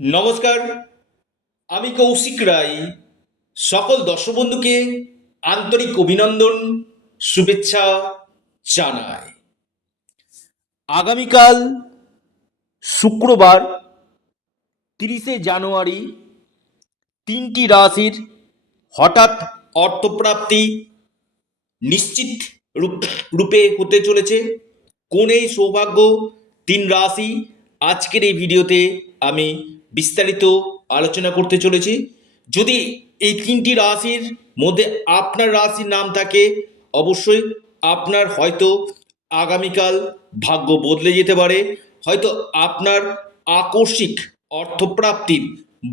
নমস্কার, আমি কৌশিক রায়। সকল দর্শক বন্ধুকে আন্তরিক অভিনন্দন, শুভেচ্ছা জানাই। আগামীকাল শুক্রবার, তিরিশে জানুয়ারি, তিনটি রাশির হঠাৎ অর্থপ্রাপ্তি নিশ্চিত রূপ- রূপে হতে চলেছে। কোন এই সৌভাগ্য তিন রাশি আজকের এই ভিডিওতে আমি বিস্তারিত আলোচনা করতে চলেছি। যদি এই তিনটি রাশির মধ্যে আপনার রাশির নাম থাকে, অবশ্যই আপনার হয়তো আগামীকাল ভাগ্য বদলে যেতে পারে। হয়তো আপনার আকস্মিক অর্থপ্রাপ্তির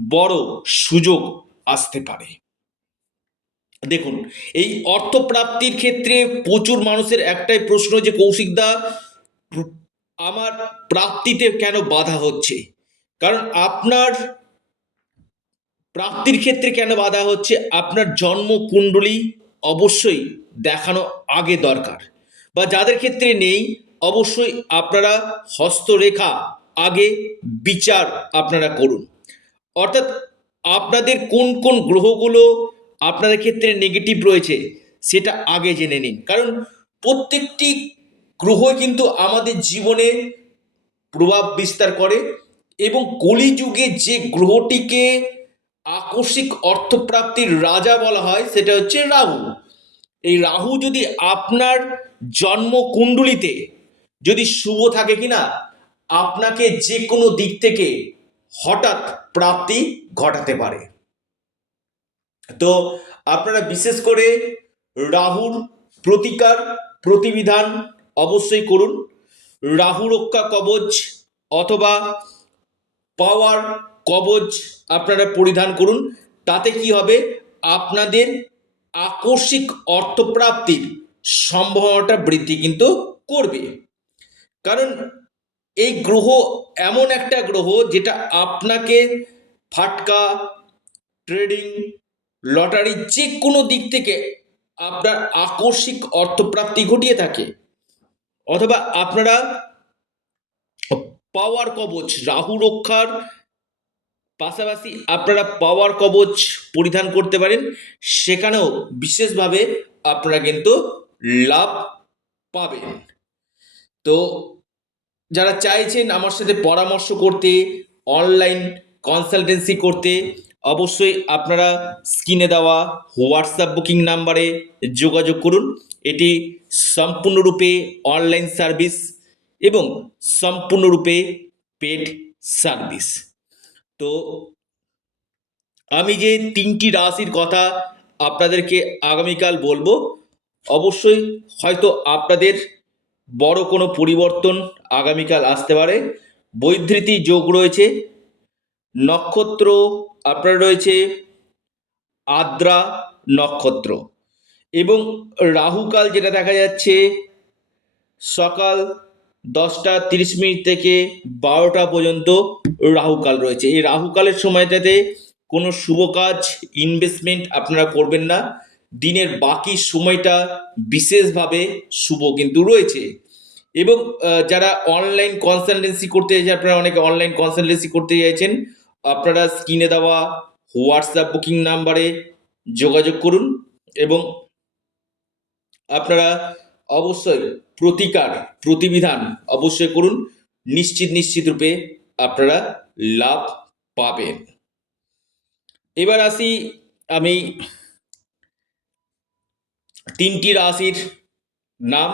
বড় সুযোগ আসতে পারে। দেখুন, এই অর্থপ্রাপ্তির ক্ষেত্রে প্রচুর মানুষের একটাই প্রশ্ন যে কৌশিকদা আমার প্রাপ্তিতে কেন বাধা হচ্ছে? কারণ আপনার প্রাপ্তির ক্ষেত্রে কেন বাধা হচ্ছে? আপনার জন্ম কুণ্ডলী অবশ্যই দেখানো আগে দরকার। বা যাদের ক্ষেত্রে নেই, অবশ্যই আপনারা হস্তরেখা আগে বিচার আপনারা করুন। অর্থাৎ আপনাদের কোন কোন গ্রহগুলো আপনাদের ক্ষেত্রে নেগেটিভ রয়েছে, সেটা আগে জেনে নিন। কারণ প্রত্যেকটি গ্রহ কিন্তু আমাদের জীবনে প্রভাব বিস্তার করে এবং কলিযুগে যে গ্রহটিকে আকস্মিক অর্থপ্রাপ্তির রাজা বলা হয়, সেটা হচ্ছে রাহু। এই রাহু যদি আপনার জন্ম কুণ্ডলিতে যদি শুভ থাকে কিনা, আপনাকে যে কোনো দিক থেকে হঠাৎ প্রাপ্তি ঘটাতে পারে। তো আপনারা বিশেষ করে রাহুর প্রতিকার, প্রতিবিধান অবশ্যই করুন। রাহু রক্ষা কবচ অথবা পাওয়ার কবচ আপনারা পরিধান করুন। তাতে কি হবে? আপনাদের আকস্মিক অর্থপ্রাপ্তির সম্ভাবনাটা বৃদ্ধি কিন্তু করবে। কারণ এই গ্রহ এমন একটা গ্রহ যেটা আপনাকে ফাটকা, ট্রেডিং, লটারি যে কোনো দিক থেকে আপনার আকস্মিক অর্থপ্রাপ্তি ঘটিয়ে থাকে। অথবা আপনারা পাওয়ার কবচ, রাহু রক্ষার পাশাপাশি আপনারা পাওয়ার কবচ পরিধান করতে পারেন। সেখানেও বিশেষভাবে আপনারা কিন্তু লাভ পাবেন। তো যারা চাইছেন আমার সাথে পরামর্শ করতে, অনলাইন কনসালটেন্সি করতে, অবশ্যই আপনারা স্ক্রিনে দেওয়া হোয়াটসঅ্যাপ বুকিং নাম্বারে যোগাযোগ করুন। এটি সম্পূর্ণরূপে অনলাইন সার্ভিস। এবং সম্পূর্ণরূপে পেড সার্ভিস তো আমি যে তিনটি রাশির কথা আপনাদেরকে আগামীকাল বলব, অবশ্যই হয়তো আপনাদের বড় কোনো পরিবর্তন আগামীকাল আসতে পারে। বৈধৃতি যোগ রয়েছে, নক্ষত্র আপনার রয়েছে আদ্রা নক্ষত্র। এবং রাহুকাল যেটা দেখা যাচ্ছে, সকাল দশটা তিরিশ মিনিট থেকে বারোটা পর্যন্ত রাহুকাল রয়েছে। এই রাহুকালের সময়টাতে কোনো শুভ কাজ ইনভেস্টমেন্ট আপনারা করবেন না। দিনের বাকি সময়টা বিশেষভাবে শুভ কিন্তু রয়েছে। এবং যারা অনলাইন কনসালটেন্সি করতে চাইছেন, আপনারা অনেকে অনলাইন কনসালটেন্সি করতে চাইছেন, আপনারা স্ক্রিনে দেওয়া হোয়াটসঅ্যাপ বুকিং নাম্বারে যোগাযোগ করুন এবং আপনারা অবশ্যই প্রতিকার, প্রতিবিধান অবশ্যই করুন। নিশ্চিত নিশ্চিত রূপে আপনারা লাভ পাবেন। এবার আসি আমি তিনটি রাশির নাম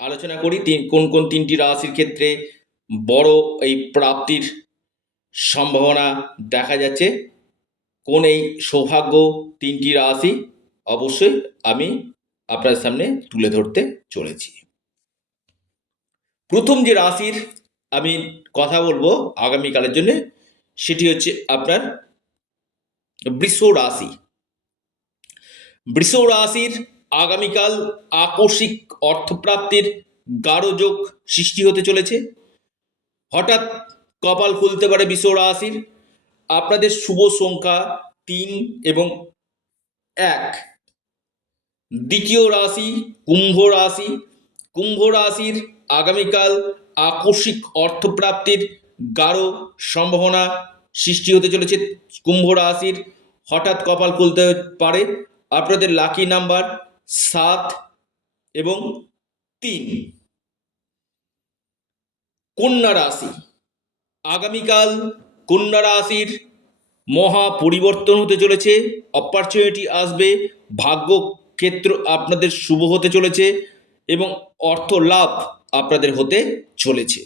আলোচনা করি। কোন কোন তিনটি রাশির ক্ষেত্রে বড় এই প্রাপ্তির সম্ভাবনা দেখা যাচ্ছে, কোন এই সৌভাগ্য তিনটি রাশি অবশ্যই আমি আপনার সামনে তুলে ধরতে চলেছি। প্রথম যে রাশির আমি কথা বলব আগামীকালের জন্য, সেটি হচ্ছে আপনার বৃষ রাশি। বৃষ রাশির আগামীকাল আকস্মিক অর্থপ্রাপ্তির গাঢ় যোগ সৃষ্টি হতে চলেছে। হঠাৎ কপাল খুলতে পারে বৃষ রাশির। আপনাদের শুভ সংখ্যা তিন এবং এক। দ্বিতীয় রাশি কুম্ভ রাশি। কুম্ভ রাশির আগামীকাল আকস্মিক অর্থপ্রাপ্তির গাঢ় সম্ভাবনা সৃষ্টি হতে চলেছে কুম্ভ রাশির। হঠাৎ কপাল খুলতে পারে। আপনাদের লাকি নাম্বার সাত এবং তিন। কন্যা রাশি। আগামীকাল কন্যা রাশির মহা পরিবর্তন হতে চলেছে। অপরচুনিটি আসবে। ভাগ্য ক্ষেত্র আপনাদের শুভ হতে চলেছে এবং অর্থ লাভ আপনাদের হতে চলেছে।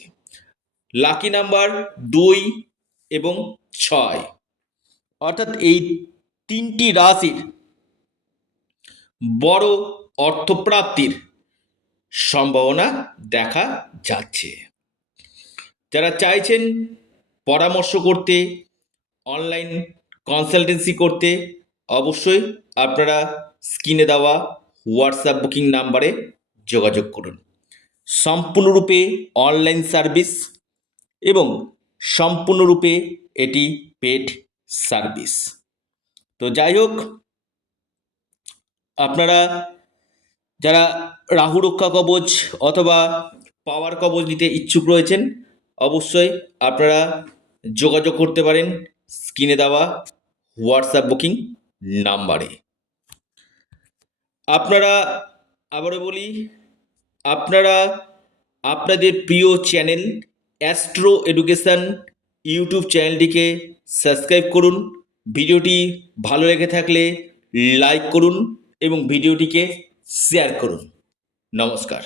লাকি নাম্বার দুই এবং ছয়। অর্থাৎ এই তিনটি রাশির বড় অর্থপ্রাপ্তির সম্ভাবনা দেখা যাচ্ছে। যারা চাইছেন পরামর্শ করতে অনলাইন কনসালটেন্সি করতে, অবশ্যই আপনারা স্ক্রিনে দেওয়া হোয়াটসঅ্যাপ বুকিং নাম্বারে যোগাযোগ করুন। সম্পূর্ণরূপে অনলাইন সার্ভিস এবং সম্পূর্ণরূপে এটি পেড সার্ভিস। তো যাই হোক, আপনারা যারা রাহু রক্ষা কবচ অথবা পাওয়ার কবচ নিতে ইচ্ছুক রয়েছেন, অবশ্যই আপনারা যোগাযোগ করতে পারেন স্ক্রিনে দেওয়া হোয়াটসঅ্যাপ বুকিং নাম্বারে। আপনারা, আবারও বলি, আপনারা, আপনাদের প্রিয় চ্যানেল অ্যাস্ট্রো এডুকেশান ইউটিউব চ্যানেলটিকে সাবস্ক্রাইব করুন। ভিডিওটি ভালো লেগে থাকলে লাইক করুন এবং ভিডিওটিকে শেয়ার করুন। নমস্কার।